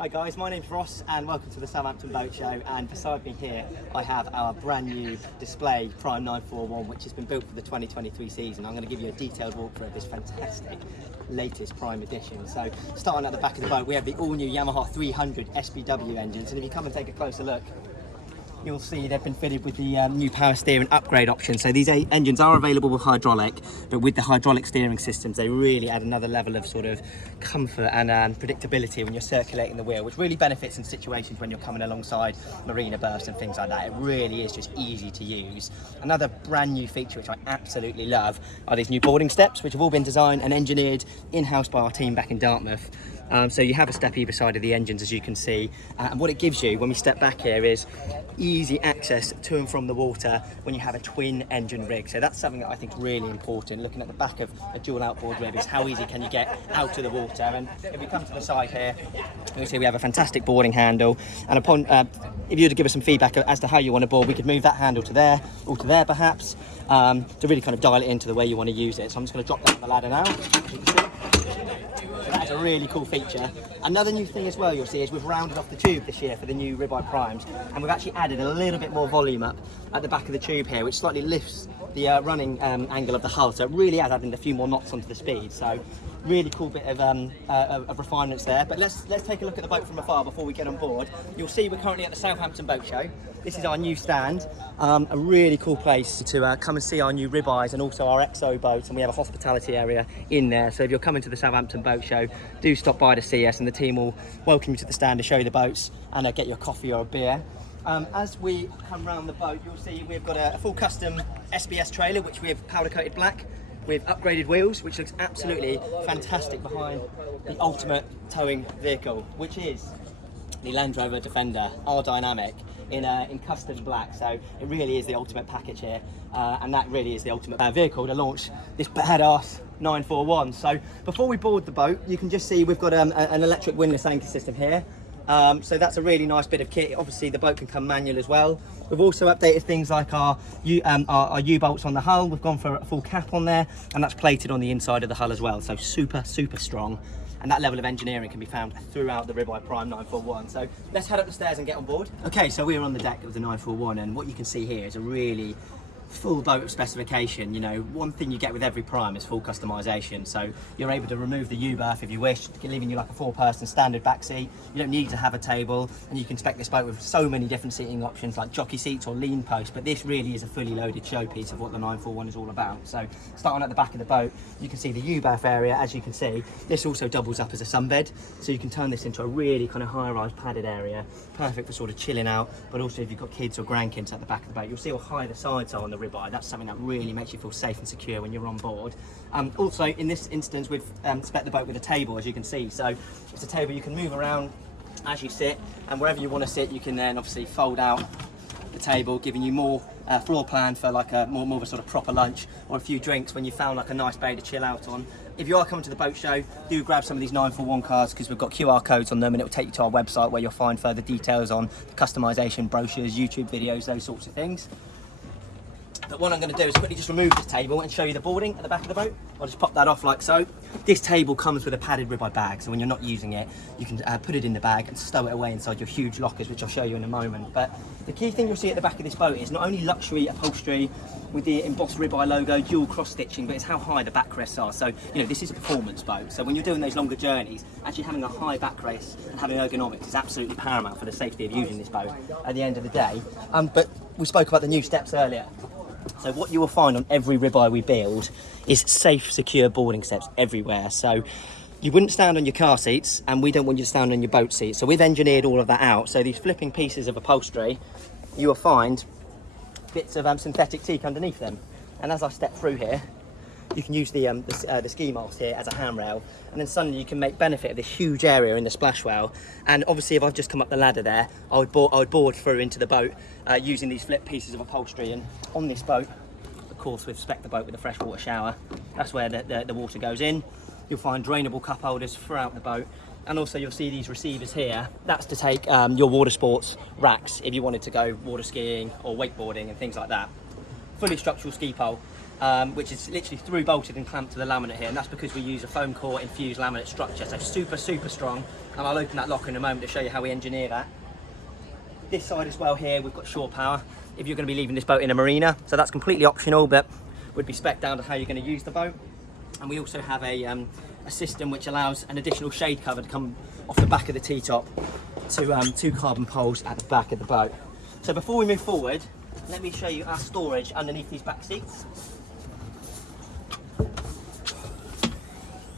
Hi guys, my name's Ross and welcome to the Southampton Boat Show, and beside me here I have our brand new display Prime 941 which has been built for the 2023 season. I'm going to give you a detailed walkthrough of this fantastic latest Prime edition. So starting at the back of the boat we have the all new Yamaha 300 SPW engines, and if you come and take a closer look you'll see they've been fitted with the new power steering upgrade option. So these engines are available with hydraulic, but with the hydraulic steering systems they really add another level of sort of comfort and predictability when you're circulating the wheel, which really benefits in situations when you're coming alongside marina berths and things like that. It really is just easy to use. Another brand new feature which I absolutely love are these new boarding steps, which have all been designed and engineered in-house by our team back in Dartmouth. So you have a step either side of the engines, as you can see, and what it gives you when we step back here is easy access to and from the water when you have a twin engine rig. So that's something that I think is really important. Looking at the back of a dual outboard rig is how easy can you get out to the water. And if we come to the side here, you'll see we have a fantastic boarding handle, and upon if you were to give us some feedback as to how you want to board, we could move that handle to there or to there perhaps, to really kind of dial it into the way you want to use it. So I'm just going to drop that on the ladder now, as you can see. So that's a really cool feature. Another new thing as well you'll see is we've rounded off the tube this year for the new ribeye primes, and we've actually added a little bit more volume up at the back of the tube here, which slightly lifts the running angle of the hull, so it really has added a few more knots onto the speed. So really cool bit of refinements there. But let's take a look at the boat from afar before we get on board. You'll see we're currently at the Southampton Boat Show. This is our new stand, a really cool place to come and see our new ribeyes and also our XO boats, and we have a hospitality area in there. So if you're coming to the Southampton Boat Show, do stop by to see us, and the team will welcome you to the stand to show you the boats and get you a coffee or a beer. As we come round the boat, you'll see we've got a full custom SBS trailer which we have powder coated black with upgraded wheels, which looks absolutely fantastic behind the ultimate towing vehicle, which is the Land Rover Defender R Dynamic in custom black. So it really is the ultimate package here, and that really is the ultimate vehicle to launch this badass 941. So before we board the boat, you can just see we've got an electric windlass anchor system here. So that's a really nice bit of kit. Obviously the boat can come manual as well. We've also updated things like our U-bolts on the hull. We've gone for a full cap on there, and that's plated on the inside of the hull as well. So super strong, and that level of engineering can be found throughout the Ribeye Prime 941. So let's head up the stairs and get on board. Okay, so we're on the deck of the 941, and what you can see here is a really full boat of specification. You know, one thing you get with every Prime is full customization. So you're able to remove the U-berth if you wish, leaving you like a 4-person standard back seat. You don't need to have a table, and you can spec this boat with so many different seating options like jockey seats or lean posts. But this really is a fully loaded showpiece of what the 941 is all about. So starting at the back of the boat, you can see the U-berth area. As you can see, this also doubles up as a sunbed, so you can turn this into a really kind of high-rise padded area, perfect for sort of chilling out. But also if you've got kids or grandkids at the back of the boat, you'll see how high the sides are on the Ribeye. That's something that really makes you feel safe and secure when you're on board. Also in this instance we've spec the boat with a table, as you can see. So it's a table you can move around as you sit, and wherever you want to sit you can then obviously fold out the table, giving you more floor plan for like a more of a sort of proper lunch or a few drinks when you found like a nice bay to chill out on. If you are coming to the boat show, do grab some of these 941 cards, because we've got QR codes on them, and it will take you to our website where you'll find further details on the customization, brochures, YouTube videos, those sorts of things. But what I'm going to do is quickly just remove this table and show you the boarding at the back of the boat. I'll just pop that off like so. This table comes with a padded ribeye bag, so when you're not using it, you can put it in the bag and stow it away inside your huge lockers, which I'll show you in a moment. But the key thing you'll see at the back of this boat is not only luxury upholstery with the embossed ribeye logo, dual cross stitching, but it's how high the backrests are. So, you know, this is a performance boat. So when you're doing those longer journeys, actually having a high backrest and having ergonomics is absolutely paramount for the safety of using this boat at the end of the day. But we spoke about the new steps earlier. So what you will find on every ribeye we build is safe, secure boarding steps everywhere. So you wouldn't stand on your car seats, and we don't want you to stand on your boat seats. So we've engineered all of that out. So these flipping pieces of upholstery, you will find bits of synthetic teak underneath them. And as I step through here, you can use the ski mast here as a handrail, and then suddenly you can make benefit of this huge area in the splash well. And obviously if I've just come up the ladder there, I would board through into the boat using these flip pieces of upholstery. And on this boat, of course, we've spec'd the boat with a freshwater shower. That's where the water goes in. You'll find drainable cup holders throughout the boat, and also you'll see these receivers here. That's to take your water sports racks if you wanted to go water skiing or wakeboarding and things like that. Fully structural ski pole. which is literally through bolted and clamped to the laminate here, and that's because we use a foam core infused laminate structure, so super strong. And I'll open that locker in a moment to show you how we engineer that. This side as well here, we've got shore power if you're going to be leaving this boat in a marina, so that's completely optional, but would be spec'd down to how you're going to use the boat. And we also have a system which allows an additional shade cover to come off the back of the T-top to 2 carbon poles at the back of the boat. So before we move forward, let me show you our storage underneath these back seats.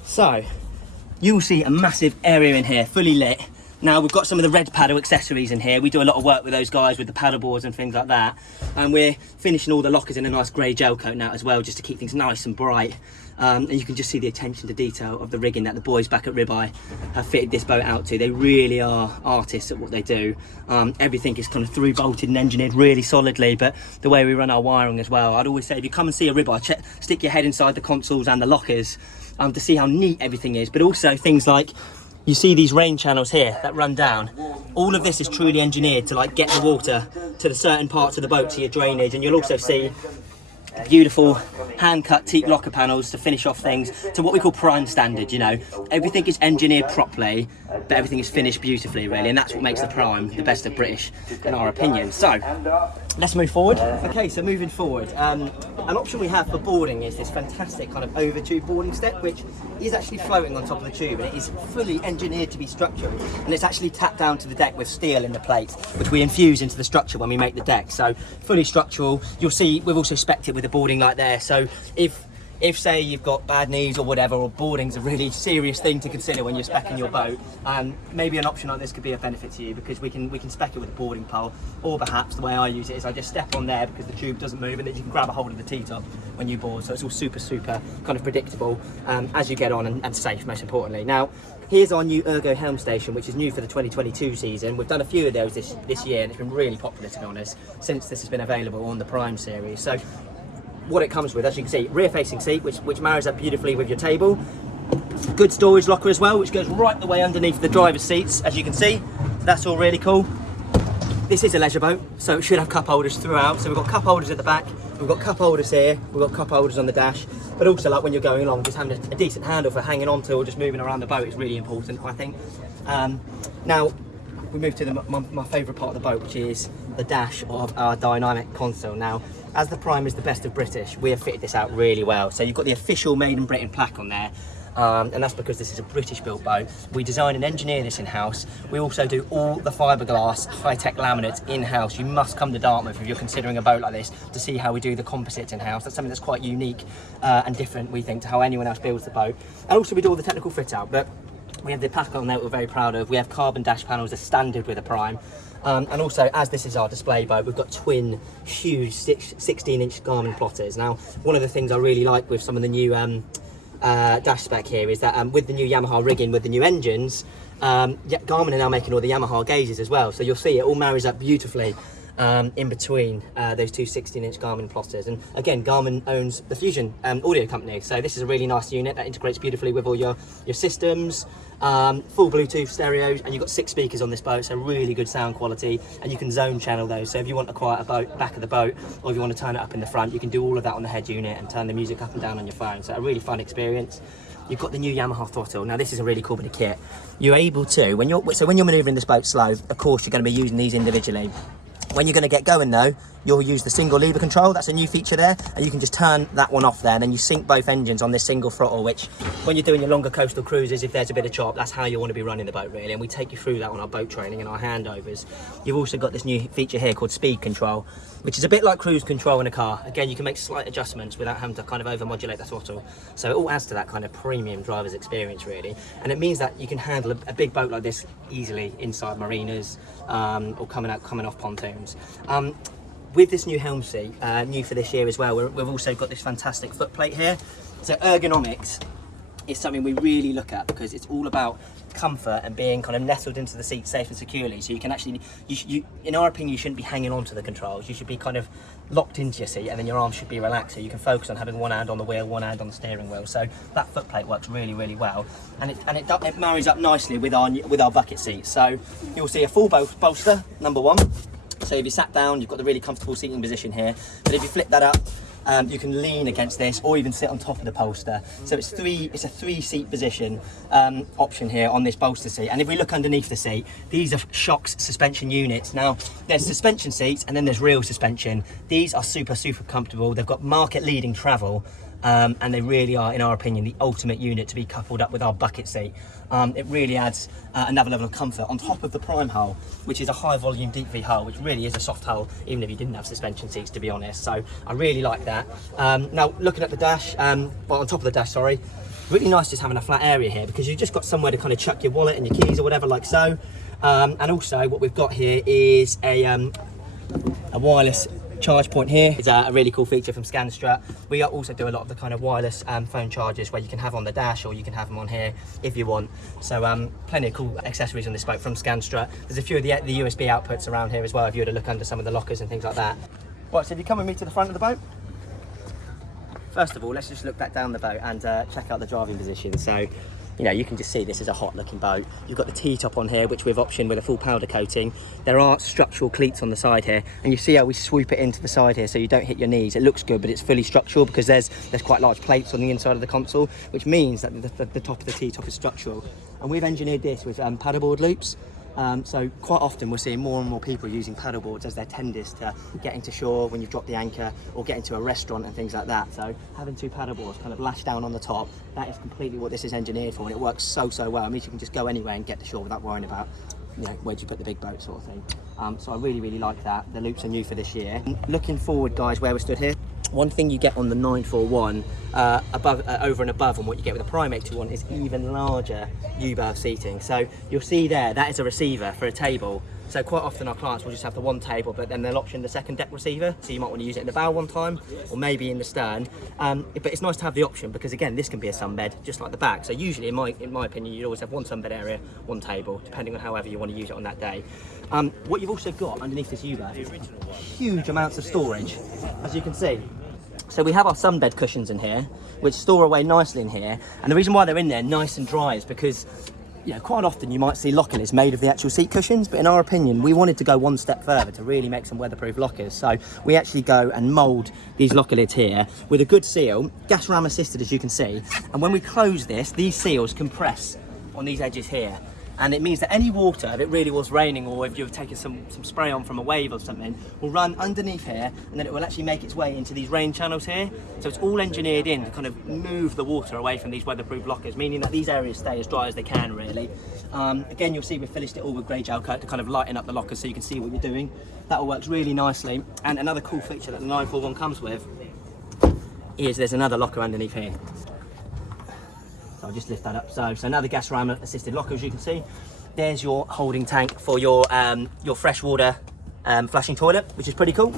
So you'll see a massive area in here, fully lit. Now we've got some of the red paddle accessories in here. We do a lot of work with those guys with the paddle boards and things like that. And we're finishing all the lockers in a nice grey gel coat now as well, just to keep things nice and bright. And you can just see the attention to detail of the rigging that the boys back at Ribeye have fitted this boat out to. They really are artists at what they do. Everything is kind of through bolted and engineered really solidly, but the way we run our wiring as well. I'd always say if you come and see a Ribeye, stick your head inside the consoles and the lockers to see how neat everything is, but also things like, you see these rain channels here that run down. All of this is truly engineered to like get the water to the certain parts of the boat, to your drainage. And you'll also see beautiful hand-cut teak locker panels to finish off things to what we call prime standard. You know, everything is engineered properly, but everything is finished beautifully, really, and that's what makes the Prime the best of British, in our opinion. So let's move forward. Okay, so moving forward, an option we have for boarding is this fantastic kind of over tube boarding step, which is actually floating on top of the tube, and it is fully engineered to be structural, and it's actually tapped down to the deck with steel in the plate, which we infuse into the structure when we make the deck. So fully structural. You'll see we've also spec'd it with a boarding light there, so if say you've got bad knees or whatever, or boarding's a really serious thing to consider when you're speccing your boat, maybe an option like this could be a benefit to you, because we can spec it with a boarding pole, or perhaps the way I use it is I just step on there because the tube doesn't move, and then you can grab a hold of the T-top when you board, so it's all super kind of predictable as you get on, and safe, most importantly. Now here's our new Ergo Helm station, which is new for the 2022 season. We've done a few of those this year, and it's been really popular, to be honest, since this has been available on the Prime series. So what it comes with, as you can see, rear facing seat, which marries up beautifully with your table. Good storage locker as well, which goes right the way underneath the driver's seats, as you can see. That's all really cool. This is a leisure boat, so it should have cup holders throughout. So we've got cup holders at the back, we've got cup holders here, we've got cup holders on the dash, but also like when you're going along, just having a decent handle for hanging onto or just moving around the boat is really important, I think. Now we move to my favourite part of the boat, which is the dash of our dynamic console. Now, as the Prime is the best of British, we have fitted this out really well. So you've got the official Made in Britain plaque on there, and that's because this is a British built boat. We design and engineer this in-house. We also do all the fiberglass high-tech laminates in-house. You must come to Dartmouth if you're considering a boat like this to see how we do the composites in-house. That's something that's quite unique and different, we think, to how anyone else builds the boat. And also we do all the technical fit out, but we have the plaque on there that we're very proud of. We have carbon dash panels as standard with a Prime. And also, as this is our display boat, we've got twin huge 16-inch Garmin plotters. Now, one of the things I really like with some of the new dash spec here is that with the new Yamaha rigging, with the new engines, Garmin are now making all the Yamaha gauges as well. So you'll see it all marries up beautifully in between those two 16-inch Garmin plotters. And again, Garmin owns the Fusion audio company, so this is a really nice unit that integrates beautifully with all your systems. Full Bluetooth stereos, and you've got 6 speakers on this boat, so really good sound quality, and you can zone channel those. So if you want a quieter boat back of the boat, or if you want to turn it up in the front, you can do all of that on the head unit and turn the music up and down on your phone. So a really fun experience. You've got the new Yamaha throttle. Now this is a really cool bit of kit. You're able to, when you're manoeuvring this boat slow, of course you're going to be using these individually. When you're going to get going though, you'll use the single lever control. That's a new feature there, and you can just turn that one off there, and then you sync both engines on this single throttle, which when you're doing your longer coastal cruises, if there's a bit of chop, that's how you want to be running the boat, really, and we take you through that on our boat training and our handovers. You've also got this new feature here called speed control, which is a bit like cruise control in a car. Again, you can make slight adjustments without having to kind of over modulate the throttle, so it all adds to that kind of premium driver's experience, really, and it means that you can handle a big boat like this easily inside marinas or coming off pontoons. With this new Helm seat, new for this year as well, we've also got this fantastic foot plate here. So ergonomics is something we really look at, because it's all about comfort and being kind of nestled into the seat safe and securely. So you can actually, in our opinion, you shouldn't be hanging on to the controls. You should be kind of locked into your seat, and then your arms should be relaxed, so you can focus on having one hand on the wheel, one hand on the steering wheel. So that foot plate works really, really well, and it marries up nicely with our bucket seats. So you'll see a full bolster, number one. So if you sat down, you've got the really comfortable seating position here. But if you flip that up, You can lean against this or even sit on top of the bolster. So it's a 3-seat position option here on this bolster seat. And if we look underneath the seat, these are shocks suspension units. Now, there's suspension seats and then there's real suspension. These are super comfortable. They've got market leading travel. And they really are, in our opinion, the ultimate unit to be coupled up with our bucket seat. It really adds another level of comfort on top of the prime hull, which is a high volume deep V hull, which really is a soft hull, even if you didn't have suspension seats, to be honest. So I really like that. Now, looking at the dash, well, on top of the dash, sorry, really nice just having a flat area here, because you've just got somewhere to kind of chuck your wallet and your keys or whatever, like so. And also what we've got here is a wireless charge point here. It's a really cool feature from Scanstrut. We also do a lot of the kind of wireless phone chargers where you can have on the dash or you can have them on here if you want. So plenty of cool accessories on this boat from Scanstrut. There's a few of the USB outputs around here as well if you were to look under some of the lockers and things like that. Right, so if you come with me to the front of the boat, first of all, let's just look back down the boat and check out the driving position. So, you know, you can just see this is a hot looking boat. You've got the T-top on here, which we've optioned with a full powder coating. There are structural cleats on the side here, and you see how we swoop it into the side here so you don't hit your knees. It looks good, but it's fully structural because there's quite large plates on the inside of the console, which means that the top of the T-top is structural. And we've engineered this with paddleboard loops. So quite often we're seeing more and more people using paddleboards as their tenders to get into shore when you've dropped the anchor or get into a restaurant and things like that. So having 2 paddleboards kind of lashed down on the top, that is completely what this is engineered for, and it works so well. It means you can just go anywhere and get to shore without worrying about, you know, where do you put the big boat sort of thing. So I really like that. The loops are new for this year. Looking forward, guys, where we're stood here, one thing you get on the 941 over and above on what you get with the Prime 821 is even larger U-berth seating. So you'll see there, that is a receiver for a table. So quite often our clients will just have the one table, but then they'll option the second deck receiver. So you might want to use it in the bow one time, or maybe in the stern. But it's nice to have the option because, again, this can be a sunbed, just like the back. So usually, in my opinion, you'd always have one sunbed area, one table, depending on however you want to use it on that day. What you've also got underneath this U-berth is huge amounts of storage, as you can see. So we have our sunbed cushions in here, which store away nicely in here. And the reason why they're in there nice and dry is because, you know, quite often you might see locker lids made of the actual seat cushions, but in our opinion, we wanted to go one step further to really make some weatherproof lockers. So we actually go and mould these locker lids here with a good seal, gas ram assisted, as you can see. And when we close this, these seals compress on these edges here. And it means that any water, if it really was raining or if you've taken some spray on from a wave or something, will run underneath here, and then it will actually make its way into these rain channels here. So it's all engineered in to kind of move the water away from these weatherproof lockers, meaning that these areas stay as dry as they can, really. Again, you'll see we've finished it all with grey gel coat to kind of lighten up the lockers so you can see what you're doing. That all works really nicely. And another cool feature that the 941 comes with is there's another locker underneath here. So I'll just lift that up. So another gas ram assisted locker, as you can see. There's your holding tank for your freshwater flushing toilet, which is pretty cool.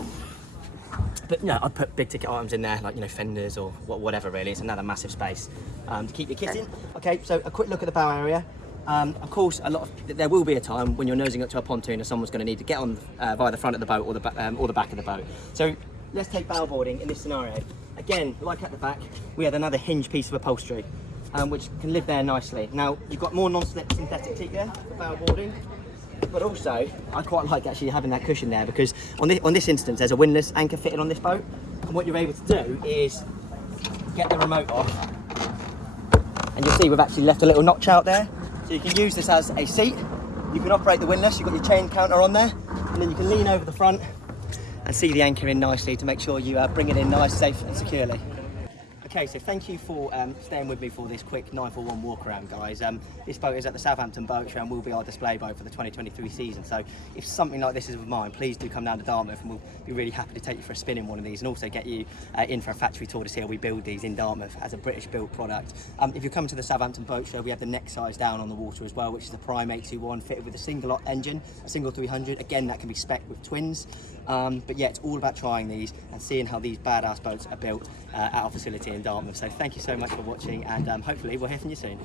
But you know, I'd put big ticket items in there, like, you know, fenders or whatever, really. It's another massive space to keep your kit in. Okay, so a quick look at the bow area. Of course, there will be a time when you're nosing up to a pontoon and someone's going to need to get on via the front of the boat or the back of the boat. So let's take bow boarding in this scenario. Again, like at the back, we had another hinge piece of upholstery, which can live there nicely. Now, you've got more non-slip synthetic teak there for bow boarding, but also, I quite like actually having that cushion there because on this instance, there's a windlass anchor fitted on this boat, and what you're able to do is get the remote off, and you'll see we've actually left a little notch out there, so you can use this as a seat. You can operate the windlass, you've got your chain counter on there, and then you can lean over the front and see the anchor in nicely to make sure you bring it in nice, safe and securely. Okay, so thank you for staying with me for this quick 941 walk around, guys. This boat is at the Southampton Boat Show and will be our display boat for the 2023 season. So if something like this is of mine, please do come down to Dartmouth and we'll be really happy to take you for a spin in one of these and also get you in for a factory tour to see how we build these in Dartmouth as a British built product. If you're coming to the Southampton Boat Show, we have the next size down on the water as well, which is the Prime 821 fitted with a single engine, a single 300. Again, that can be spec'd with twins. But yeah, it's all about trying these and seeing how these badass boats are built at our facility in Dartmouth. So thank you so much for watching, and hopefully we'll hear from you soon.